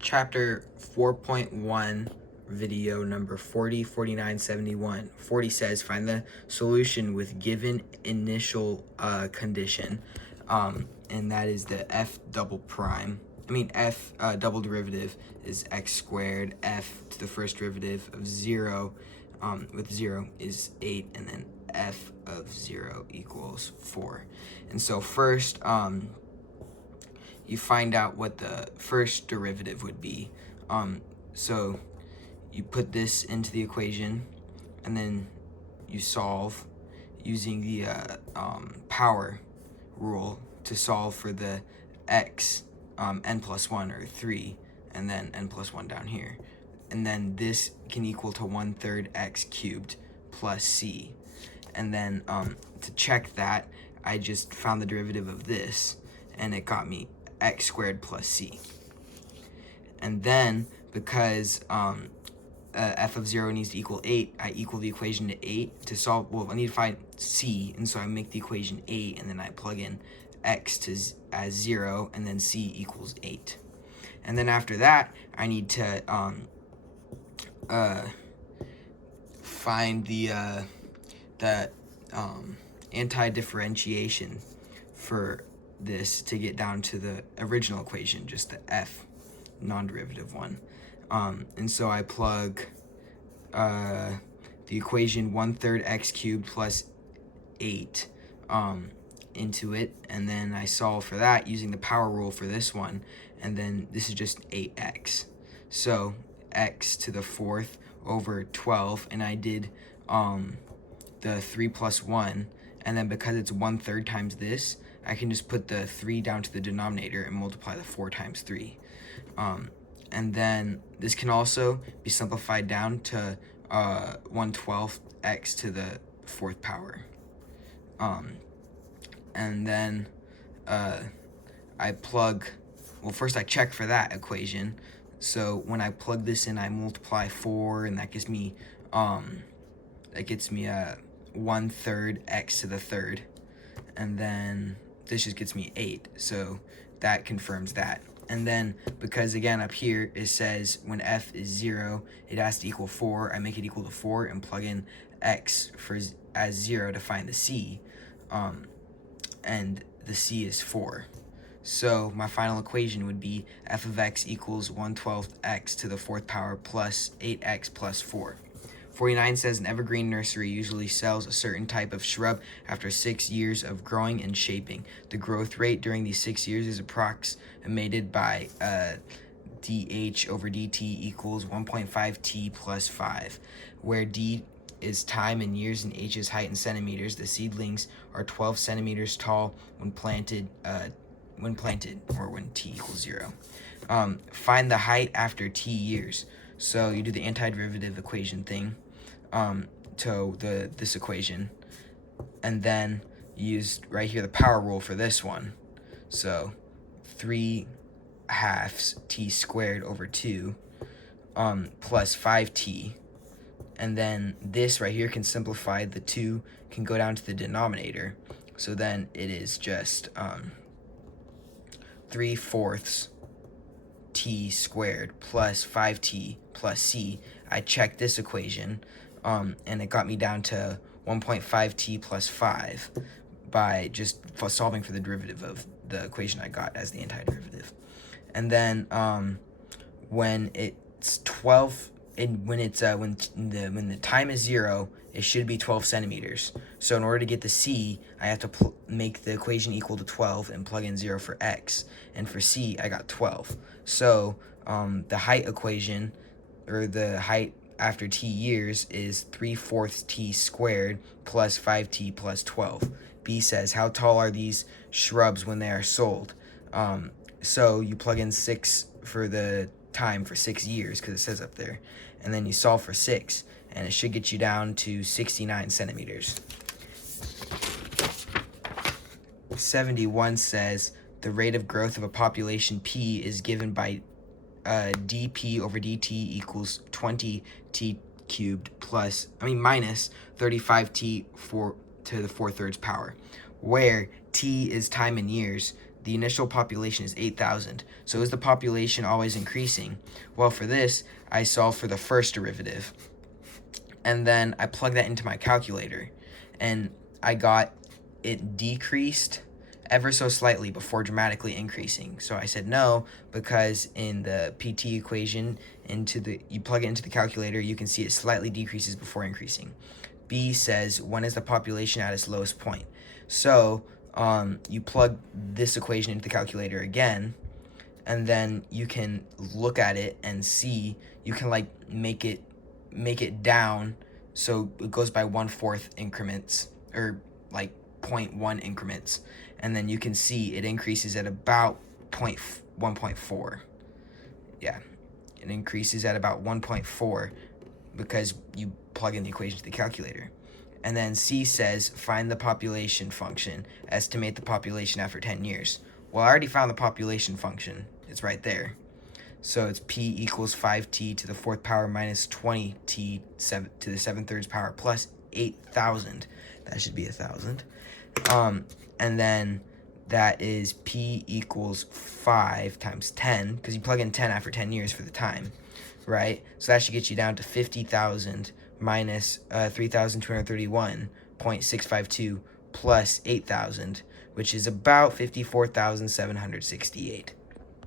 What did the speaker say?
Chapter 4.1, video number 40, 49, 71. 40 says, find the solution with given initial condition, and that is the f double prime. F double derivative is x squared, f to the first derivative of 0, with 0 is 8, and then f of 0 equals 4. And so first, you find out what the first derivative would be. So you put this into the equation, and then you solve using the power rule to solve for the x, n plus 1, or 3, and then n plus 1 down here. And then this can equal to 1/3 x cubed plus c. And then to check that, I just found the derivative of this, and it got me x squared plus c. And then, because f of 0 needs to equal 8, I equal the equation to 8 to solve. Well, I need to find c, and so I make the equation 8, and then I plug in x as 0, and then c equals 8. And then after that, I need to find the anti-differentiation for this to get down to the original equation, just the f non-derivative one. And so I plug the equation 1/3 x cubed plus 8 into it, and then I solve for that using the power rule for this one, and then this is just 8x. So x to the 4th over 12, and I did the 3 plus 1, and then because it's 1/3 times this, I can just put the 3 down to the denominator and multiply the 4 times 3. And then this can also be simplified down to 1/12 x to the 4th power. And then I plug, well, first I check for that equation. So when I plug this in, I multiply 4, and that gives me 1/3 x to the 3rd. And then this just gets me 8, so that confirms that. And then, because again up here it says when f is 0, it has to equal 4, I make it equal to 4 and plug in x as 0 to find the c, and the c is 4. So my final equation would be f of x equals 1/12 x to the 4th power plus 8x plus 4. 49 says an evergreen nursery usually sells a certain type of shrub after 6 years of growing and shaping. The growth rate during these 6 years is approximated by dh over dt equals 1.5t plus 5, where d is time in years and h is height in centimeters. The seedlings are 12 centimeters tall when planted, or when t equals 0. Find the height after t years. So you do the antiderivative equation thing to this equation, and then use right here the power rule for this one. So 3/2 t squared over 2 plus 5t, and then this right here can simplify. The 2 can go down to the denominator, so then it is just 3/4 t squared plus 5t plus c. I checked this equation, and it got me down to 1.5t plus 5 by just solving for the derivative of the equation I got as the antiderivative. And then when it's 12, when the time is 0, it should be 12 centimeters. So in order to get the c, I have to make the equation equal to 12 and plug in 0 for x. And for c, I got 12. So the height equation, or the height after t years, is 3/4 t squared plus 5t plus 12. B says, how tall are these shrubs when they are sold? So you plug in 6 for the time for 6 years, because it says up there, and then you solve for 6, and it should get you down to 69 centimeters. 71 says the rate of growth of a population P is given by dp over dt equals 20t cubed minus 35t to the 4/3 power, where t is time in years, the initial population is 8,000. So is the population always increasing? Well, for this, I solve for the first derivative. And then I plug that into my calculator. And I got it decreased ever so slightly before dramatically increasing. So I said no, because in the PT equation, you plug it into the calculator, you can see it slightly decreases before increasing. B says, when is the population at its lowest point? So you plug this equation into the calculator again, and then you can look at it and see, you can like make it down so it goes by 1/4 increments, or like 0.1 increments, and then you can see it increases at about 1.4. Yeah, it increases at about 1.4 because you plug in the equation to the calculator. And then C says, find the population function, estimate the population after 10 years. Well, I already found the population function. It's right there. So it's P equals 5t to the 4th power minus 20t to the 7/3 power plus 8,000. That should be 1,000. And then that is P equals 5 times 10, because you plug in 10 after 10 years for the time, right? So that should get you down to 50,000 minus 3,231.652 plus 8,000, which is about 54,768.